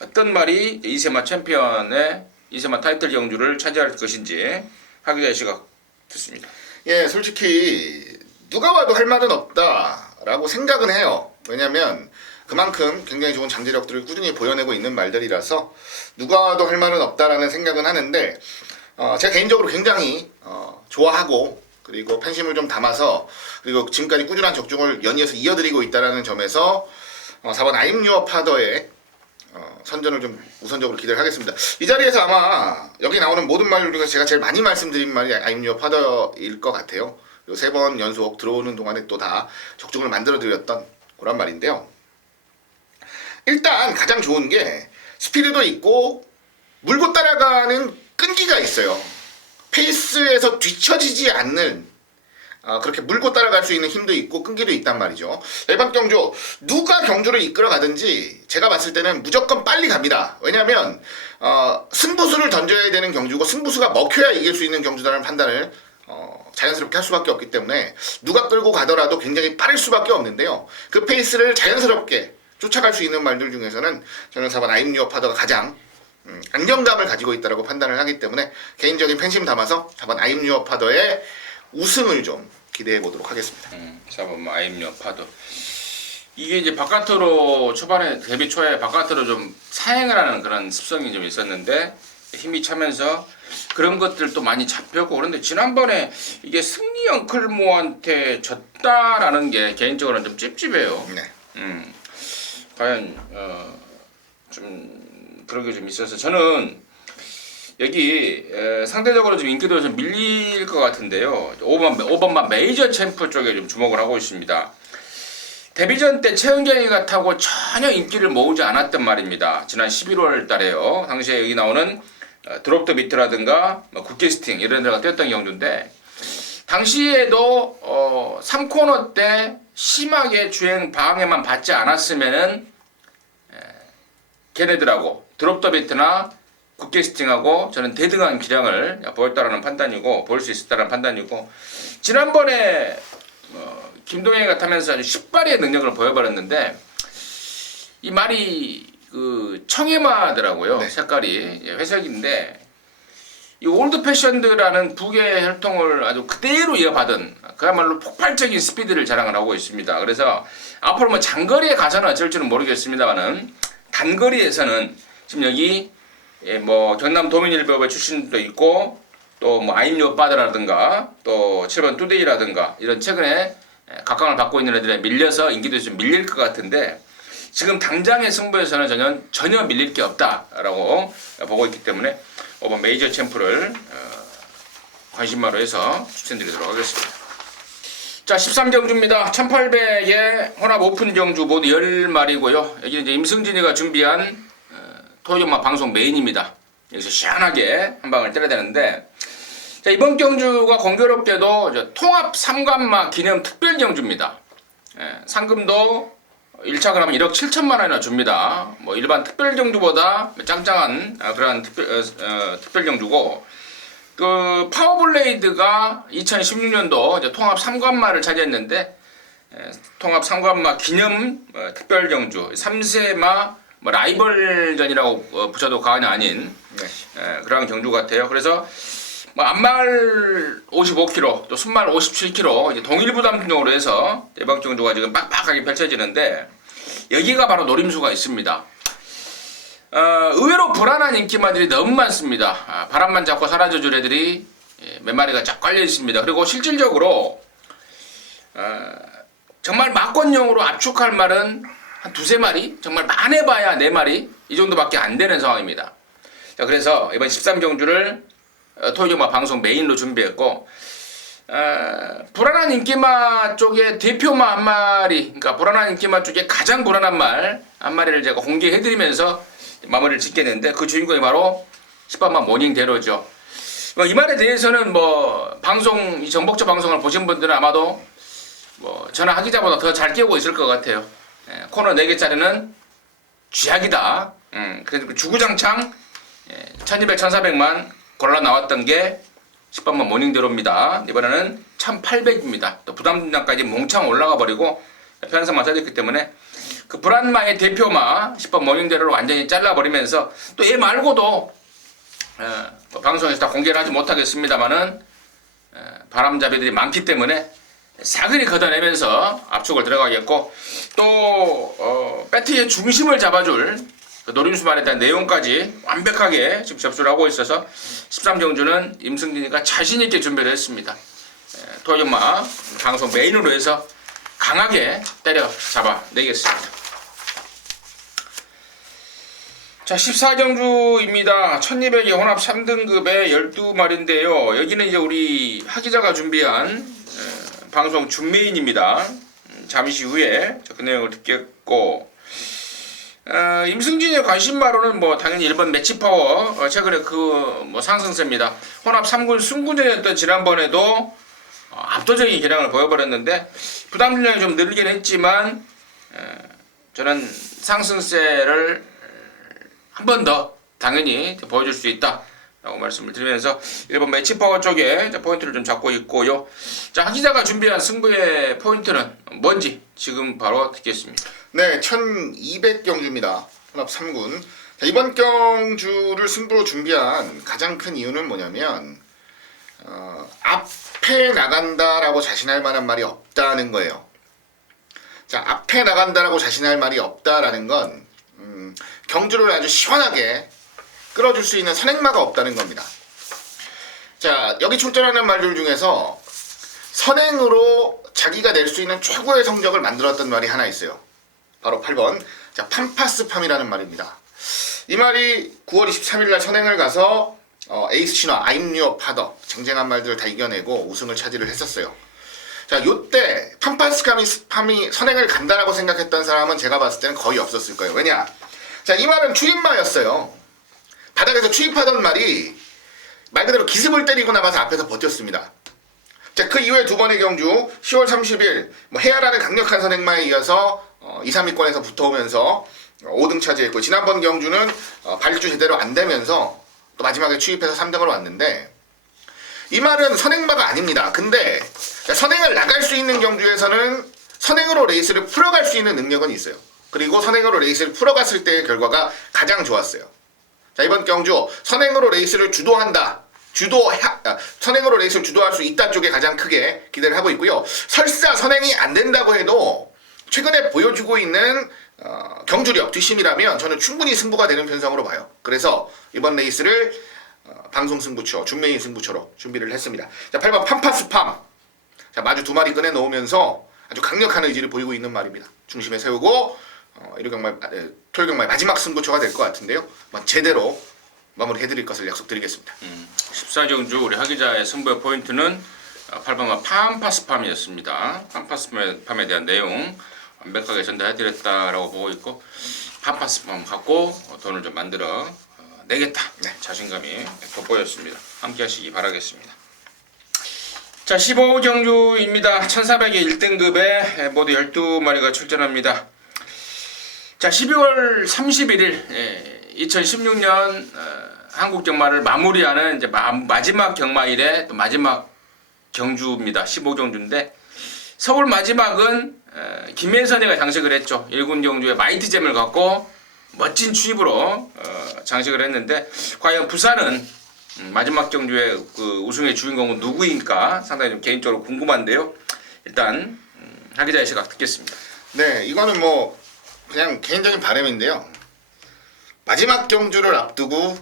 어떤 말이 이세마 챔피언의 이세마 타이틀 경주를 차지할 것인지 하기자의 시각 듣습니다. 예, 솔직히 누가 와도 할 말은 없다라고 생각은 해요. 왜냐면 그만큼 굉장히 좋은 잠재력들을 꾸준히 보여내고 있는 말들이라서 누가 와도 할 말은 없다라는 생각은 하는데, 제가 개인적으로 굉장히 좋아하고 그리고 팬심을 좀 담아서 그리고 지금까지 꾸준한 적중을 연이어서 이어드리고 있다는 점에서 4번 I'm Your Father의 선전을 좀 우선적으로 기대를 하겠습니다. 이 자리에서 아마 여기 나오는 모든 말 중에서 제가 제일 많이 말씀드린 말이 I'm Your Father일 것 같아요. 3번 연속 들어오는 동안에 또 다 적중을 만들어드렸던 그런 말인데요. 일단 가장 좋은 게 스피드도 있고 물고 따라가는 끈기가 있어요. 페이스에서 뒤처지지 않는, 그렇게 물고 따라갈 수 있는 힘도 있고 끈기도 있단 말이죠. 이번 경주 누가 경주를 이끌어 가든지 제가 봤을 때는 무조건 빨리 갑니다. 왜냐하면 승부수를 던져야 되는 경주고 승부수가 먹혀야 이길 수 있는 경주다라는 판단을 자연스럽게 할 수밖에 없기 때문에 누가 끌고 가더라도 굉장히 빠를 수밖에 없는데요. 그 페이스를 자연스럽게 쫓아갈 수 있는 말들 중에서는 저는 4번 I'm Your Father가 가장 안정감을 가지고 있다고 판단을 하기 때문에 개인적인 팬심 담아서 4번 I'm Your Father의 우승을 좀 기대해 보도록 하겠습니다. 4번 I'm Your Father. 이게 이제 바깥으로 초반에 데뷔 초에 바깥으로 좀 사행을 하는 그런 습성이 좀 있었는데 힘이 차면서 그런 것들도 많이 잡혔고, 그런데 지난번에 이게 승리 엉클모한테 졌다라는 게 개인적으로는 좀 찝찝해요. 네. 과연 좀 그런 게 좀 있어서 저는 여기 상대적으로 좀 인기도가 좀 밀릴 것 같은데요. 5번만 메이저 챔프 쪽에 좀 주목을 하고 있습니다. 데뷔전 때 최은경이가 타고 전혀 인기를 모으지 않았단 말입니다. 지난 11월 달에요. 당시에 여기 나오는 드롭 더 비트라든가 굿캐스팅 이런 데가 뛰었던 경주인데, 당시에도 3코너 때 심하게 주행 방해만 받지 않았으면은 걔네들하고 드롭 더 비트나 굿캐스팅하고 저는 대등한 기량을 보였다라는 판단이고, 보일 수 있었다는 판단이고, 지난번에 김동현이가 타면서 아주 쉽발의 능력을 보여버렸는데 이 말이 그 청해마더라고요. 네. 색깔이 회색인데 이 올드 패션드라는 북의 혈통을 아주 그대로 이어받은 그야말로 폭발적인 스피드를 자랑을 하고 있습니다. 그래서 앞으로 뭐 장거리에 가서는 어쩔지는 모르겠습니다만은 단거리에서는 지금 여기 뭐 경남 도민일보의 출신도 있고 또 뭐 I'm Your Father라든가 또 7번 투데이라든가 이런 최근에 각광을 받고 있는 애들에 밀려서 인기도 좀 밀릴 것 같은데, 지금 당장의 승부에서는 전혀 밀릴 게 없다라고 보고 있기 때문에 5번 메이저 챔프를 관심마로 해서 추천드리도록 하겠습니다. 자, 13경주입니다. 1800의 혼합 오픈 경주 모두 10마리고요. 여기 이제 임승진이가 준비한 토요경마 방송 메인입니다. 여기서 시원하게 한 방을 때려야 되는데, 자, 이번 경주가 공교롭게도 통합 3관마 기념 특별 경주입니다. 상금도 1차 그러면 1억 7천만 원이나 줍니다. 뭐 일반 특별 경주보다 짱짱한 그런 특별 경주고, 그 파워블레이드가 2016년도 이제 통합 3관마를 차지했는데 통합 3관마 기념 특별 경주 3세마 뭐 라이벌전이라고 붙여도 과언이 아닌 그런 경주 같아요. 그래서 뭐 앞말 55km 또 순말 57km 이제 동일 부담등으로 해서 대박 경주가 지금 빡빡하게 펼쳐지는데 여기가 바로 노림수가 있습니다. 의외로 불안한 인기마들이 너무 많습니다. 바람만 잡고 사라져줄 애들이 몇 마리가 쫙 깔려 있습니다. 그리고 실질적으로 정말 막권용으로 압축할 말은 한 두세 마리, 정말 많아봐야 네 마리 이 정도밖에 안 되는 상황입니다. 자, 그래서 이번 13경주를 토요경마 방송 메인으로 준비했고 불안한 인기마 쪽에 대표마 한 마리, 그러니까 불안한 인기마 쪽에 가장 불안한 말 한 마리를 제가 공개해드리면서 마무리를 짓겠는데 그 주인공이 바로 10번마 모닝대로죠. 이 말에 대해서는 뭐 방송 이 정복조 방송을 보신 분들은 아마도 뭐 저는 하기자보다 더 잘 깨우고 있을 것 같아요. 코너 4개짜리는 쥐약이다. 그래서 주구장창 1200, 1400만 골라 나왔던 게 10번만 모닝대로입니다. 이번에는 1800입니다. 또 부담분량까지 몽창 올라가 버리고 편성만 써졌기 때문에 그 불안마의 대표마 10번 모닝대로를 완전히 잘라버리면서 또 얘 말고도 방송에서 다 공개를 하지 못하겠습니다만은 바람잡이들이 많기 때문에 사그리 걷어내면서 압축을 들어가겠고 또 배트의 중심을 잡아줄 그 노림수말에 대한 내용까지 완벽하게 지금 접수를 하고 있어서 13경주는 임승진이가 자신있게 준비를 했습니다. 토요경마 방송 메인으로 해서 강하게 때려 잡아내겠습니다. 자, 14경주입니다. 1200의 혼합 3등급의 12마리인데요. 여기는 이제 우리 하기자가 준비한 방송 준메인입니다. 잠시 후에 그 내용을 듣겠고 임승진의 관심바로는 뭐 당연히 1번 매치파워 최근에 그 뭐 상승세입니다. 혼합 3군 승군전이었던 지난번에도 압도적인 기량을 보여버렸는데 부담 분량이 좀 늘긴 했지만 저는 상승세를 한 번 더 당연히 보여줄 수 있다 라고 말씀을 드리면서 1번 매치파워 쪽에 포인트를 좀 잡고 있고요. 자, 하기자가 준비한 승부의 포인트는 뭔지 지금 바로 듣겠습니다. 네, 1200경주입니다. 혼합 3군. 자, 이번 경주를 승부로 준비한 가장 큰 이유는 뭐냐면 앞에 나간다라고 자신할 만한 말이 없다는 거예요. 자, 앞에 나간다라고 자신할 말이 없다라는 건 경주를 아주 시원하게 끌어줄 수 있는 선행마가 없다는 겁니다. 자, 여기 출전하는 말들 중에서 선행으로 자기가 낼 수 있는 최고의 성적을 만들었던 말이 하나 있어요. 바로 8번. 자, 팜파스팜이라는 말입니다. 이 말이 9월 23일 날 선행을 가서 에이스 신화, I'm your father 쟁쟁한 말들을 다 이겨내고 우승을 차지를 했었어요. 자, 요때 팜파스팜이 선행을 간다라고 생각했던 사람은 제가 봤을 때는 거의 없었을 거예요. 왜냐? 자, 이 말은 추임마였어요. 바닥에서 추입하던 말이 말 그대로 기습을 때리고 나가서 앞에서 버텼습니다. 자, 그 이후에 두 번의 경주 10월 30일 해야라는 강력한 선행마에 이어서 2, 3위권에서 붙어오면서 5등 차지했고 지난번 경주는 발주 제대로 안 되면서 또 마지막에 추입해서 3등으로 왔는데 이 말은 선행마가 아닙니다. 근데 선행을 나갈 수 있는 경주에서는 선행으로 레이스를 풀어갈 수 있는 능력은 있어요. 그리고 선행으로 레이스를 풀어갔을 때의 결과가 가장 좋았어요. 자, 이번 경주 선행으로 레이스를 주도한다. 선행으로 레이스를 주도할 수 있다 쪽에 가장 크게 기대를 하고 있고요. 설사 선행이 안 된다고 해도 최근에 보여주고 있는 경주력 뒷심이라면 저는 충분히 승부가 되는 편성으로 봐요. 그래서 이번 레이스를 방송 승부처, 준메인 승부처로 준비를 했습니다. 자, 8번 팜파스팜. 자, 마주 두 마리 꺼내 놓으면서 아주 강력한 의지를 보이고 있는 말입니다. 중심에 세우고 토요경마의 마지막 승부처가 될 것 같은데요. 제대로 마무리해드릴 것을 약속드리겠습니다. 14경주 우리 하기자의 승부의 포인트는 8번마 팜파스팜이었습니다. 팜파스팜에 대한 내용 완벽하게 전달해드렸다라고 보고 있고 팜파스팜 갖고 돈을 좀 만들어 내겠다. 네, 자신감이 돋보였습니다. 함께 하시기 바라겠습니다. 자, 15경주입니다. 1400의 1등급에 모두 12마리가 출전합니다. 자, 12월 31일 2016년 한국 경마를 마무리하는 이제 마지막 경마일의 또 마지막 경주입니다. 15경주인데 서울 마지막은 김혜선이가 장식을 했죠. 1군 경주에 마이트잼을 갖고 멋진 추입으로 장식을 했는데 과연 부산은 마지막 경주의 그 우승의 주인공은 누구인가 상당히 좀 개인적으로 궁금한데요. 일단 하 기자의 시각 듣겠습니다. 네, 이거는 뭐 그냥 개인적인 바람인데요. 마지막 경주를 앞두고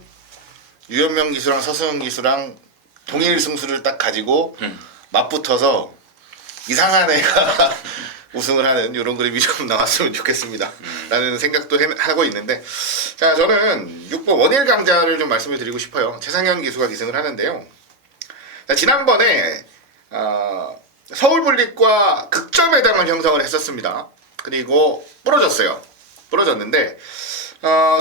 유현명 기수랑 서승훈 기수랑 동일 승수를 딱 가지고 맞붙어서 이상한 애가 우승을 하는 이런 그림이 좀 나왔으면 좋겠습니다. 라는 생각도 하고 있는데, 자, 저는 6번 원일 강자를 좀 말씀을 드리고 싶어요. 최상현 기수가 기승을 하는데요. 자, 지난번에 서울블릭과 극점회담을 형성을 했었습니다. 그리고 부러졌는데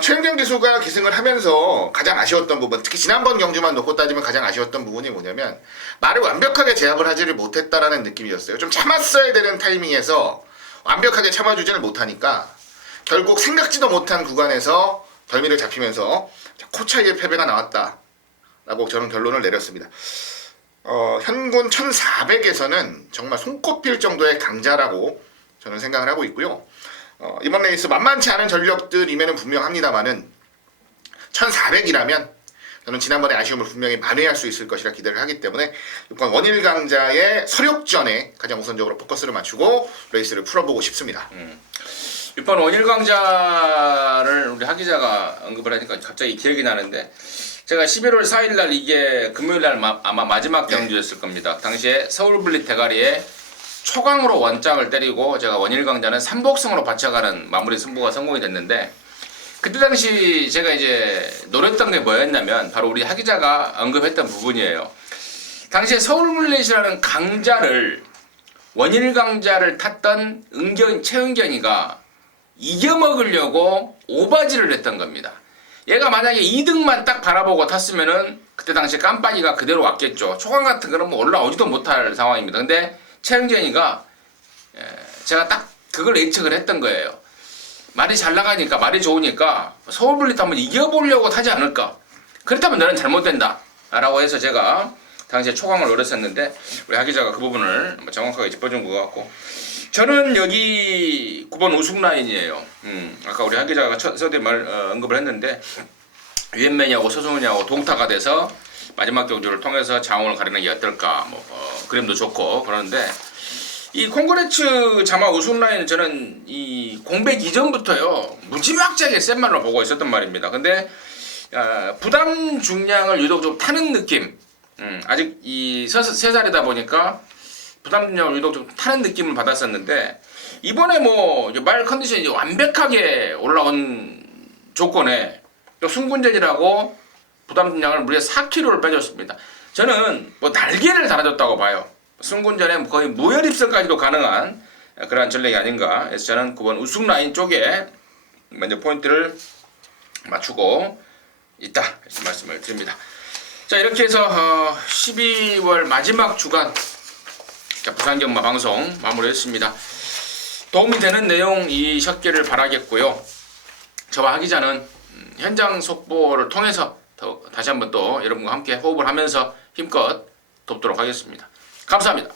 최은경 기수가 기승을 하면서 가장 아쉬웠던 부분, 특히 지난번 경주만 놓고 따지면 가장 아쉬웠던 부분이 뭐냐면 말을 완벽하게 제압을 하지를 못했다라는 느낌이었어요. 좀 참았어야 되는 타이밍에서 완벽하게 참아주지를 못하니까 결국 생각지도 못한 구간에서 덜미를 잡히면서 코차이의 패배가 나왔다라고 저는 결론을 내렸습니다. 현군 1400에서는 정말 손꼽힐 정도의 강자라고 저는 생각을 하고 있고요. 이번 레이스 만만치 않은 전력들임에는 분명합니다만은 1400이라면 저는 지난번의 아쉬움을 분명히 만회할 수 있을 것이라 기대를 하기 때문에 6번 원일 강자의 서력전에 가장 우선적으로 포커스를 맞추고 레이스를 풀어보고 싶습니다. 6번 원일 강자를 우리 하 기자가 언급을 하니까 갑자기 기억이 나는데 제가 11월 4일 날 이게 금요일 날 아마 마지막 경주였을 겁니다. 당시에 서울블릿 대가리에 초강으로 원장을 때리고 제가 원일 강자는 3복승으로 받쳐가는 마무리 승부가 성공이 됐는데 그때 당시 제가 이제 노렸던 게 뭐였냐면 바로 우리 하 기자가 언급했던 부분이에요. 당시에 서울블릿이라는 강자를 원일 강자를 탔던 최은견이가 이겨먹으려고 오바지를 했던 겁니다. 얘가 만약에 2등만 딱 바라보고 탔으면은 그때 당시 깜빡이가 그대로 왔겠죠. 초강 같은 거는 뭐 올라오지도 못할 상황입니다. 근데 최은견이가 제가 딱 그걸 예측을 했던 거예요. 말이 잘 나가니까 말이 좋으니까 서울블릿 한번 이겨보려고 타지 않을까. 그렇다면 너는 잘못된다 라고 해서 제가 당시에 초강을 노렸었는데 우리 하 기자가 그 부분을 정확하게 짚어준 것 같고 저는 여기 9번 우승 라인이에요. 아까 우리 하 기자가 서두에 언급을 했는데 유현명이하고 서승훈이하고 동타가 돼서 마지막 경주를 통해서 장원을 가리는 게 어떨까 그림도 좋고 그러는데 이 콩그레츠 자마 우승 라인은 저는 이 공백 이전부터요 무지막지하게 센 말로 보고 있었단 말입니다. 근데 부담 중량을 유독 좀 타는 느낌, 아직 이 3살이다 보니까 부담 중량을 유독 좀 타는 느낌을 받았었는데 이번에 뭐 말 컨디션이 완벽하게 올라온 조건에 또 승군전이라고 부담 중량을 무려 4kg를 빼줬습니다. 저는 뭐 날개를 달아줬다고 봐요. 승군전에 거의 무혈입선까지도 가능한 그러한 전략이 아닌가 해서 저는 9번 우승 라인 쪽에 먼저 포인트를 맞추고 있다 이렇게 말씀을 드립니다. 자, 이렇게 해서 12월 마지막 주간 부산경마 방송 마무리했습니다. 도움이 되는 내용이셨기를 바라겠고요. 저와 하 기자는 현장 속보를 통해서 다시 한번 또 여러분과 함께 호흡을 하면서 힘껏 돕도록 하겠습니다. 감사합니다.